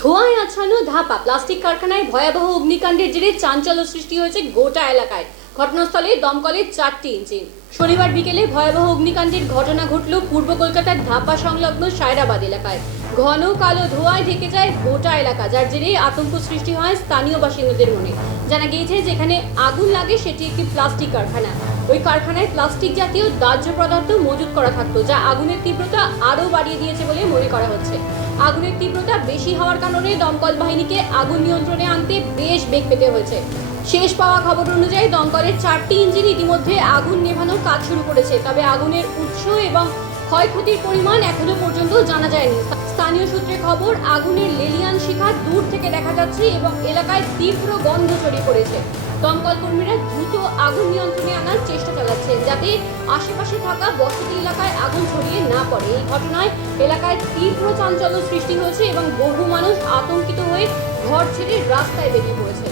ধোঁয়ায় আচ্ছন্ন ধাপা। প্লাস্টিক কারখানায় ভয়াবহ অগ্নিকাণ্ডের জেরে চাঞ্চল্য সৃষ্টি হয়েছে গোটা এলাকায়। ঘটনাস্থলে দমকলের চারটি ইঞ্জিন। শনিবার বিকেলে ভয়াবহ অগ্নিকাণ্ডের ঘটনা ঘটল পূর্ব কলকাতার ধাপা সংলগ্ন সায়রাবাদ এলাকায়। ঘন কালো ধোঁয়ায় ঢেকে যায় গোটা এলাকা, যার জেরে আতঙ্ক সৃষ্টি হয় স্থানীয় বাসিন্দাদের মনে। জানা গিয়েছে যেখানে আগুন লাগে সেটি একটি প্লাস্টিক কারখানা। ওই কারখানায় প্লাস্টিক জাতীয় দাহ্য পদার্থ মজুত করা থাকতো, যা আগুনের তীব্রতা আরও বাড়িয়ে দিয়েছে বলে মনে করা হচ্ছে। আগুনের তীব্রতা বেশি হওয়ার কারণে দমকল বাহিনীকে আগুন নিয়ন্ত্রণে আনতে বেশ বেগ পেতে হয়েছে। শেষ পাওয়া খবর অনুযায়ী দমকলের চারটি ইঞ্জিন ইতিমধ্যে আগুন নেভানোর কাজ শুরু করেছে। তবে আগুনের উৎস এবং ক্ষয়ক্ষতির পরিমাণ এখনও পর্যন্ত জানা যায়নি। স্থানীয় সূত্রে খবর, আগুনের লেলিয়ান শিখা দূর থেকে দেখা যাচ্ছে এবং এলাকায় তীব্র গন্ধ ছড়িয়ে পড়েছে। দমকল কর্মীরা দ্রুত আগুন নিয়ন্ত্রণে আনার চেষ্টা চালাচ্ছে যাতে আশেপাশে থাকা বসতি এলাকায় আগুন ছড়িয়ে না পড়ে। এই ঘটনায় এলাকায় তীব্র চাঞ্চল্য সৃষ্টি হয়েছে এবং বহু মানুষ আতঙ্কিত হয়ে ঘর ছেড়ে রাস্তায় বেরিয়ে পড়েছে।